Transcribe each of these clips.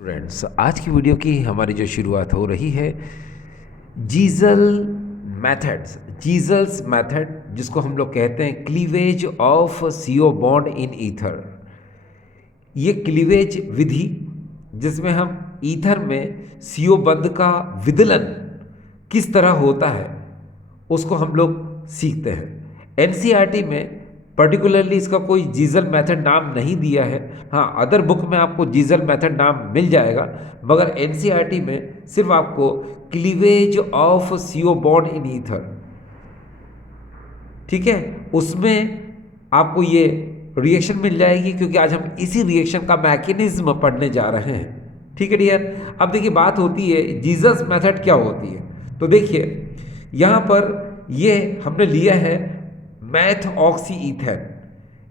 Friends, आज की video की हमारी जो शुरुआत हो रही है जीजल मेथड्स जीजल्स मेथड, जिसको हम लोग कहते हैं cleavage of CO bond in ether. ये क्लीवेज विधि जिसमें हम ईथर में सीओ बंध का विदलन किस तरह होता है उसको हम लोग सीखते हैं। एनसीईआरटी में पर्टिकुलरली इसका कोई जीजल मेथड नाम नहीं दिया है। हाँ, अदर बुक में आपको जीजल मेथड नाम मिल जाएगा, मगर एनसीईआरटी में सिर्फ आपको cleavage of CO bond in ether, ठीक है, उसमें आपको ये रिएक्शन मिल जाएगी, क्योंकि आज हम इसी रिएक्शन का मैकेनिज्म पढ़ने जा रहे हैं। ठीक है डियर। अब देखिए, बात होती है जीसस मेथड क्या होती है। तो देखिए यहाँ पर ये हमने लिया है मैथ ऑक्सी ईथेन।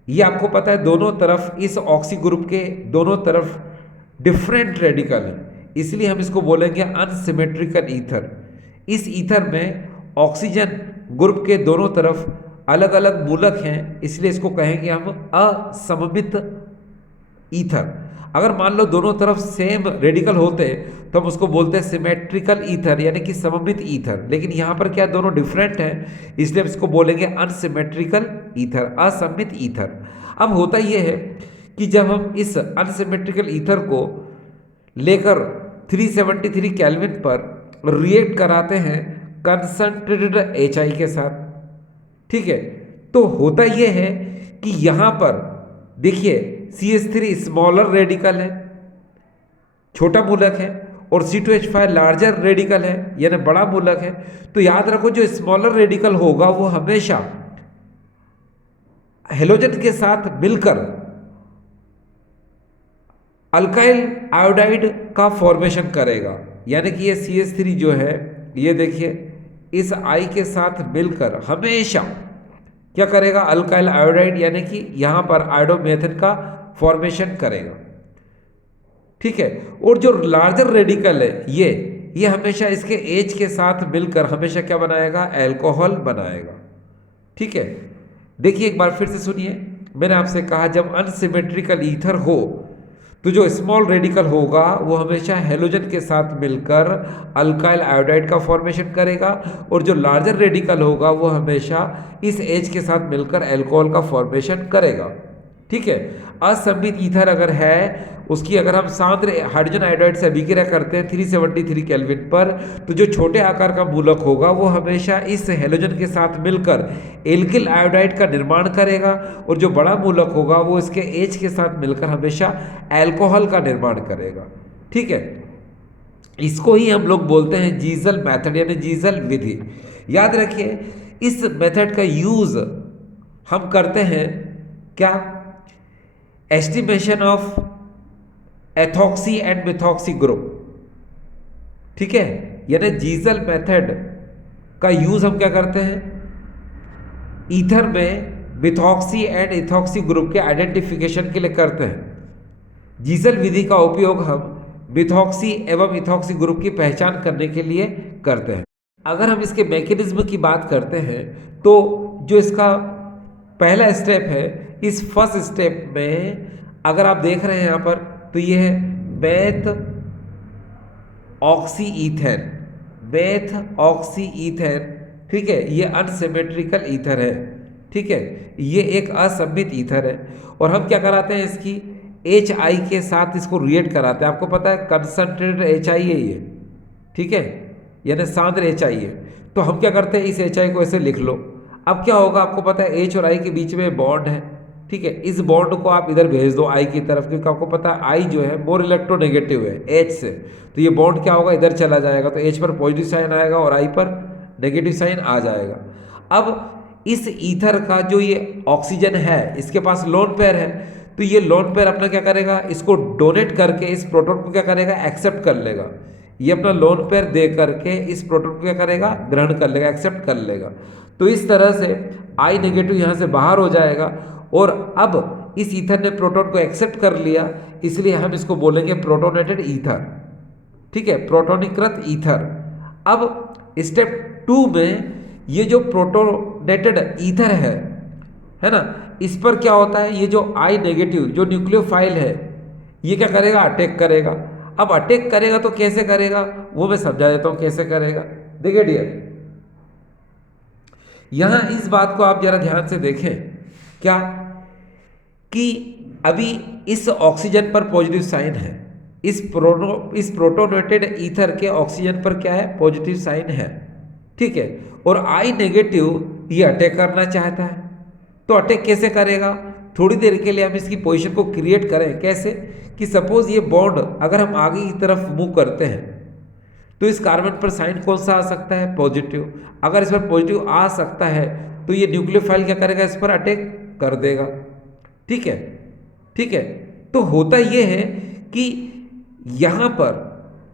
ये आपको पता है दोनों तरफ इस ऑक्सी ग्रुप के दोनों तरफ डिफरेंट रेडिकल है, इसलिए हम इसको बोलेंगे अनसिमेट्रिकल ईथर। इस ईथर में ऑक्सीजन ग्रुप के दोनों तरफ अलग अलग मूलक हैं, इसलिए इसको कहेंगे हम असममित ईथर। अगर मान लो दोनों तरफ सेम रेडिकल होते तो हम उसको बोलते हैं सिमेट्रिकल ईथर, यानी कि सममित ईथर। लेकिन यहाँ पर क्या दोनों डिफरेंट हैं, इसलिए हम इसको बोलेंगे अनसिमेट्रिकल ईथर, असममित ईथर। अब होता यह है कि जब हम इस अनसिमेट्रिकल ईथर को लेकर 373 केल्विन पर रिएक्ट कराते हैं कंसंट्रेटेड HI के साथ, ठीक है, तो होता यह है कि यहां पर देखिए CH3 स्मॉलर रेडिकल है, छोटा मूलक है, और C2H5 लार्जर रेडिकल है, यानी बड़ा मूलक है। तो याद रखो, जो स्मॉलर रेडिकल होगा वो हमेशा हेलोजन के साथ मिलकर अल्काइल आयोडाइड का फॉर्मेशन करेगा। यानी कि ये CH3 जो है, ये देखिए इस I के साथ मिलकर हमेशा क्या करेगा, अल्काइल आयोडाइड, यानी कि यहां पर आयोडोमेथन का फॉर्मेशन करेगा। ठीक है। और जो लार्जर रेडिकल है ये हमेशा इसके H के साथ मिलकर हमेशा क्या बनाएगा, अल्कोहल बनाएगा। ठीक है। देखिए एक बार फिर से सुनिए, मैंने आपसे कहा जब अनसिमेट्रिकल ईथर हो तो जो स्मॉल रेडिकल होगा वो हमेशा हेलोजन के साथ मिलकर अल्काइल आयोडाइड का फॉर्मेशन करेगा, और जो लार्जर रेडिकल होगा वो हमेशा इस H के साथ मिलकर अल्कोहल का फॉर्मेशन करेगा। ठीक है। असममित ईथर अगर है, उसकी अगर हम सांद्र हाइड्रोजन आयोडाइड से अभिक्रिया करते हैं 373 केल्विन पर, तो जो छोटे आकार का मूलक होगा वो हमेशा इस हेलोजन के साथ मिलकर एल्किल आयोडाइड का निर्माण करेगा, और जो बड़ा मूलक होगा वो इसके H के साथ मिलकर हमेशा अल्कोहल का निर्माण करेगा। ठीक है। इसको ही हम लोग बोलते हैं जीजल मेथड, यानी जीजल विधि। याद रखिए, इस मेथड का यूज हम करते हैं क्या, estimation of ethoxy and methoxy group. ठीक है। यानी जीजल मेथड का यूज हम क्या करते हैं, ईथर में मिथॉक्सी एंड इथॉक्सी ग्रुप के आइडेंटिफिकेशन के लिए करते हैं। जीजल विधि का उपयोग हम मिथॉक्सी एवं इथॉक्सी ग्रुप की पहचान करने के लिए करते हैं। अगर हम इसके मैकेनिज्म की बात करते हैं तो जो इसका पहला स्टेप है, इस फर्स्ट स्टेप में अगर आप देख रहे हैं यहाँ पर, तो ये है math oxy ethane, math oxy ethane. ठीक है। ये अनसिमेट्रिकल ईथर है। ठीक है। ये एक असममित ईथर है, और हम क्या कराते हैं, इसकी HI के साथ इसको रिएक्ट कराते हैं। आपको पता है कंसंट्रेटेड HI है ये, ठीक है, यानी सांद्र HI है। तो हम क्या करते हैं, इस HI को ऐसे लिख लो। अब क्या होगा, आपको पता है H और I के बीच में बॉन्ड है। ठीक है। इस बॉन्ड को आप इधर भेज दो I की तरफ, क्योंकि आपको पता है I जो है मोर इलेक्ट्रोनेगेटिव है H से, तो ये बॉन्ड क्या होगा, इधर चला जाएगा, तो H पर पॉजिटिव साइन आएगा और I पर नेगेटिव साइन आ जाएगा। अब इस ईथर का जो ये ऑक्सीजन है, इसके पास लोन पेयर है, तो ये लोन पेयर अपना क्या करेगा, इसको डोनेट करके इस प्रोटॉन को क्या करेगा, एक्सेप्ट कर लेगा। ये अपना लोन पेयर दे करके इस प्रोटॉन को क्या करेगा, ग्रहण कर लेगा, एक्सेप्ट कर लेगा। तो इस तरह से I नेगेटिव यहाँ से बाहर हो जाएगा, और अब इस ईथर ने प्रोटॉन को एक्सेप्ट कर लिया, इसलिए हम इसको बोलेंगे प्रोटोनेटेड ईथर। ठीक है, प्रोटोनीकृत ईथर। अब स्टेप 2 में ये जो प्रोटोनेटेड ईथर है ना, इस पर क्या होता है, ये जो I नेगेटिव जो न्यूक्लियोफाइल है ये क्या करेगा, अटैक करेगा। अब अटैक करेगा तो कैसे करेगा वो मैं समझा देता हूं कैसे करेगा। देखिए डियर, यहां इस बात को आप जरा ध्यान से देखें क्या कि अभी इस ऑक्सीजन पर पॉजिटिव साइन है, इस प्रोटोनेटेड ईथर के ऑक्सीजन पर क्या है, पॉजिटिव साइन है, ठीक है। और आई नेगेटिव ये अटैक करना चाहता है, तो अटैक कैसे करेगा, थोड़ी देर के लिए हम इसकी पोजीशन को क्रिएट करें। कैसे कि सपोज ये बॉन्ड अगर हम आगे की तरफ मूव करते हैं तो इस कार्बन पर साइन कौन सा आ सकता है, पॉजिटिव। अगर इस पर पॉजिटिव आ सकता है तो ये न्यूक्लियोफाइल क्या करेगा, इस पर अटैक कर देगा, ठीक है, ठीक है। तो होता यह है कि यहां पर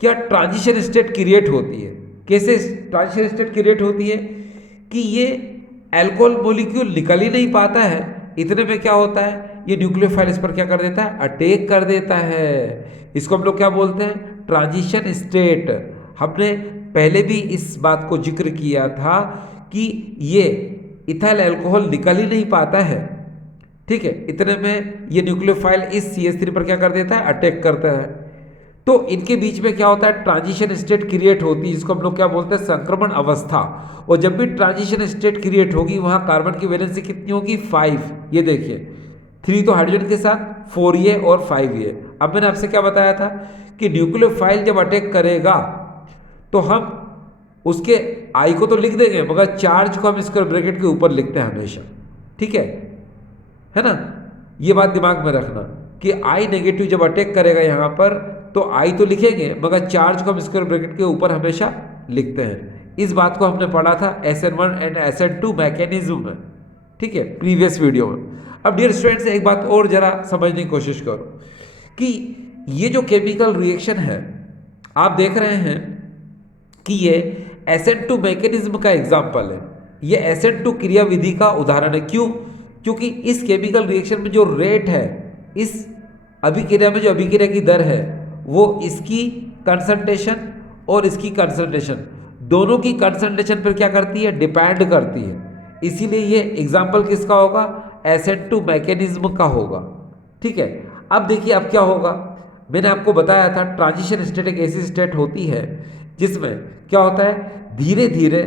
क्या ट्रांजिशन स्टेट क्रिएट होती है। कैसे ट्रांजिशन स्टेट क्रिएट होती है कि ये अल्कोहल मॉलिक्यूल निकल ही नहीं पाता है, इतने में क्या होता है, ये न्यूक्लियोफाइल इस पर क्या कर देता है, अटैक कर देता है। इसको हम लोग क्या बोलते हैं, ट्रांजिशन स्टेट। हमने पहले भी इस बात को जिक्र किया था कि ये इथाइल अल्कोहल निकल ही नहीं पाता है, ठीक है, इतने में ये न्यूक्लियोफाइल इस CH3 पर क्या कर देता है, अटैक करता है। तो इनके बीच में क्या होता है, ट्रांजिशन स्टेट क्रिएट होती है, जिसको हम लोग क्या बोलते हैं, संक्रमण अवस्था। और जब भी ट्रांजिशन स्टेट क्रिएट होगी वहां कार्बन की वैलेंसी कितनी होगी, 5। ये देखिए 3 तो हाइड्रोजन के साथ, 4 ये और 5 ये। अब मैंने आपसे क्या बताया था कि न्यूक्लियोफाइल जब अटैक करेगा तो हम उसके आई को तो लिख देंगे मगर चार्ज को हम स्क्वायर ब्रैकेट के ऊपर लिखते हैं हमेशा, ठीक है ना। ये बात दिमाग में रखना कि आई नेगेटिव जब अटैक करेगा यहाँ पर तो आई तो लिखेंगे मगर चार्ज को हम स्क्वायर ब्रैकेट के ऊपर हमेशा लिखते हैं। इस बात को हमने पढ़ा था SN1 एंड SN2 मैकेनिज्म में, ठीक है, प्रीवियस वीडियो में। अब डियर स्टूडेंट्स एक बात और जरा समझने की कोशिश करो कि ये जो केमिकल रिएक्शन है आप देख रहे हैं कि ये SN2 मैकेनिज्म का एग्जाम्पल है, ये SN2 क्रिया विधि का उदाहरण है। क्यों, क्योंकि इस केमिकल रिएक्शन में जो रेट है, इस अभिक्रिया में जो अभिक्रिया की दर है वो इसकी कंसंट्रेशन और इसकी कंसंट्रेशन दोनों की कंसंट्रेशन पर क्या करती है, डिपेंड करती है। इसीलिए ये एग्जाम्पल किसका होगा, SN2 मैकेनिज्म का होगा, ठीक है। अब देखिए अब क्या होगा, मैंने आपको बताया था ट्रांजिशन स्टेट एक ऐसी स्टेट होती है जिसमें क्या होता है, धीरे धीरे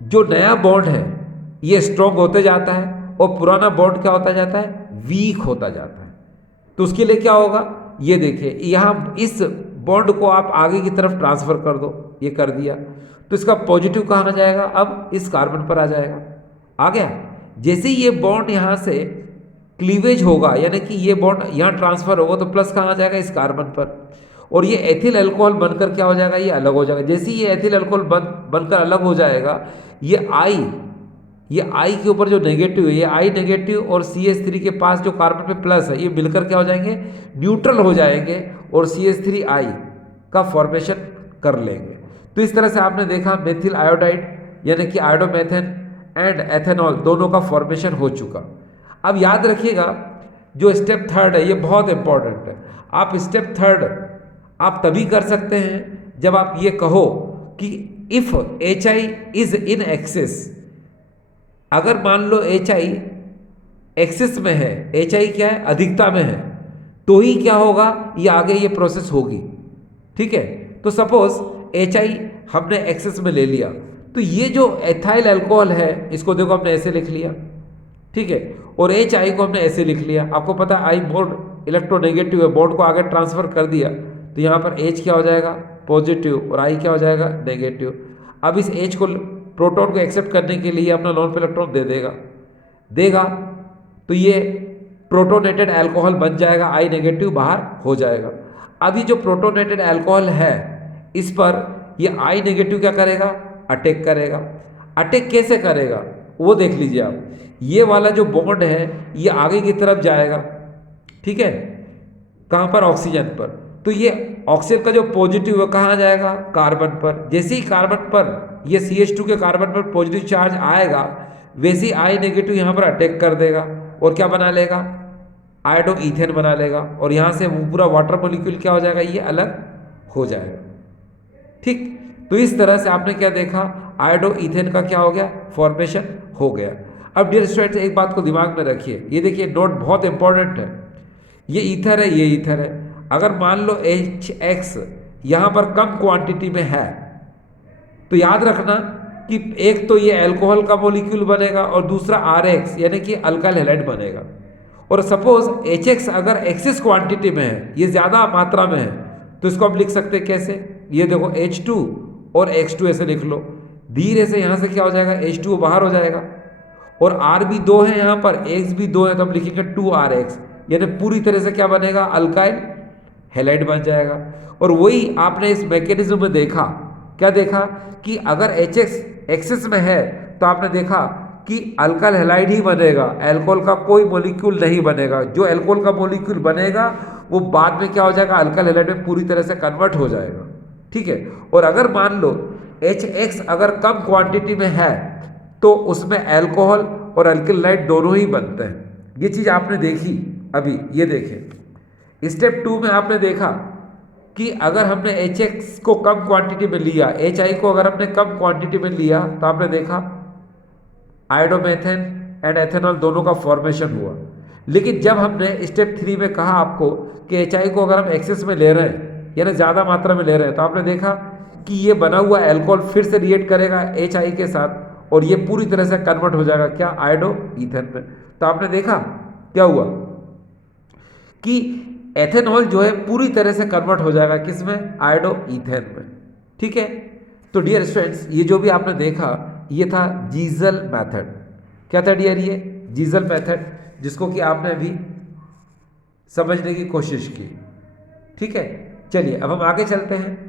जो नया बॉन्ड है ये स्ट्रॉन्ग होते जाता है और पुराना बॉन्ड क्या होता जाता है, वीक होता जाता है। तो उसके लिए क्या होगा, ये देखिए यहाँ इस बॉन्ड को आप आगे की तरफ ट्रांसफर कर दो, ये कर दिया तो इसका पॉजिटिव कहाँ आ जाएगा, अब इस कार्बन पर आ जाएगा, आ गया। जैसे ही ये बॉन्ड यहाँ से क्लीवेज होगा यानी कि ये बॉन्ड यहाँ ट्रांसफर होगा तो प्लस कहाँ आ जाएगा, इस कार्बन पर, और ये एथिल अल्कोहल बनकर क्या हो जाएगा, ये अलग हो जाएगा। जैसे ही ये एथिल अल्कोहल बनकर अलग हो जाएगा, ये आई के ऊपर जो नेगेटिव है, ये आई नेगेटिव और CH3 के पास जो कार्बन पे प्लस है, ये मिलकर क्या हो जाएंगे, न्यूट्रल हो जाएंगे और CH3I का फॉर्मेशन कर लेंगे। तो इस तरह से आपने देखा मेथिल आयोडाइड यानी कि आयोडोमेथेन एंड एथेनॉल दोनों का फॉर्मेशन हो चुका। अब याद रखिएगा जो स्टेप थर्ड है ये बहुत इंपॉर्टेंट है। आप स्टेप थर्ड आप तभी कर सकते हैं जब आप ये कहो कि if HI is in excess. अगर मान लो HI एक्सेस में है, HI क्या है, अधिकता में है, तो ही क्या होगा, ये आगे ये प्रोसेस होगी, ठीक है। तो सपोज HI हमने एक्सेस में ले लिया तो ये जो एथाइल अल्कोहल है इसको देखो हमने ऐसे लिख लिया, ठीक है, और HI को हमने ऐसे लिख लिया। आपको पता है I बॉन्ड इलेक्ट्रोनेगेटिव है, बॉन्ड को आगे ट्रांसफर कर दिया तो यहाँ पर H क्या हो जाएगा, पॉजिटिव, और I क्या हो जाएगा, नेगेटिव। अब इस H को प्रोटॉन को एक्सेप्ट करने के लिए अपना लोन पे इलेक्ट्रॉन देगा तो ये प्रोटोनेटेड अल्कोहल बन जाएगा, I नेगेटिव बाहर हो जाएगा। अभी जो प्रोटोनेटेड अल्कोहल है इस पर ये I नेगेटिव क्या करेगा, अटैक करेगा। अटैक कैसे करेगा वो देख लीजिए आप। ये वाला जो बॉन्ड है ये आगे की तरफ जाएगा, ठीक है, कहाँ पर, ऑक्सीजन पर। तो ये ऑक्सीजन का जो पॉजिटिव है कहाँ जाएगा, कार्बन पर। जैसे ही कार्बन पर ये CH2 के कार्बन पर पॉजिटिव चार्ज आएगा वैसे ही I नेगेटिव यहाँ पर अटैक कर देगा और क्या बना लेगा, आयोडो ईथेन बना लेगा, और यहाँ से वो पूरा वाटर मॉलिक्यूल क्या हो जाएगा, ये अलग हो जाएगा, ठीक। तो इस तरह से आपने क्या देखा, आयोडो ईथेन का क्या हो गया, फॉर्मेशन हो गया। अब डियर स्टूडेंट्स एक बात को दिमाग में रखिए, ये देखिए नोट बहुत इंपॉर्टेंट है, ये ईथर है, ये ईथर है। अगर मान लो HX यहाँ पर कम क्वांटिटी में है, तो याद रखना कि एक तो ये अल्कोहल का मॉलिक्यूल बनेगा और दूसरा RH यानी कि अल्काइल हैलाइड बनेगा। और सपोज HX अगर एक्सेस क्वांटिटी में है, ये ज़्यादा मात्रा में है, तो इसको हम लिख सकते हैं कैसे, ये देखो H2 और X2 ऐसे लिख लो। धीरे से यहाँ से क्या हो जाएगा, H2 बाहर हो जाएगा और R भी 2 है यहाँ पर, X भी 2 है, तो हम लिखेंगे 2RX, यानी पूरी तरह से क्या बनेगा, अल्काइल हैलाइड बन जाएगा। और वही आपने इस मैकेनिज्म में देखा, क्या देखा कि अगर HX एक्सेस में है तो आपने देखा कि अल्काइल हैलाइड ही बनेगा, अल्कोहल का कोई मॉलिक्यूल नहीं बनेगा। जो अल्कोहल का मॉलिक्यूल बनेगा वो बाद में क्या हो जाएगा, अल्काइल हैलाइड में पूरी तरह से कन्वर्ट हो जाएगा। ठीक है। और अगर मान लो HX अगर कम क्वांटिटी में है तो उसमें अल्कोहल और अल्काइल हैलाइड दोनों ही बनते हैं। ये चीज़ आपने देखी अभी, ये देखें स्टेप 2 में आपने देखा कि अगर हमने HX को कम क्वांटिटी में लिया, HI को अगर हमने कम क्वांटिटी में लिया, तो आपने देखा आयोडोमेथेन एंड एथेनॉल दोनों का फॉर्मेशन हुआ। लेकिन जब हमने स्टेप 3 में कहा आपको कि HI को अगर हम एक्सेस में ले रहे हैं यानी ज़्यादा मात्रा में ले रहे हैं, तो आपने देखा कि ये बना हुआ अल्कोहल फिर से रिएक्ट करेगा HI के साथ और ये पूरी तरह से कन्वर्ट हो जाएगा क्या, आयोडो ईथेन में। तो आपने देखा क्या हुआ कि एथेनॉल जो है पूरी तरह से कन्वर्ट हो जाएगा किसमें, आयोडो ईथेन में। ठीक है। तो डियर स्टूडेंट्स, ये जो भी आपने देखा ये था जीजल मेथड। क्या था डियर, ये जीजल मेथड, जिसको कि आपने अभी समझने की कोशिश की। ठीक है। चलिए अब हम आगे चलते हैं।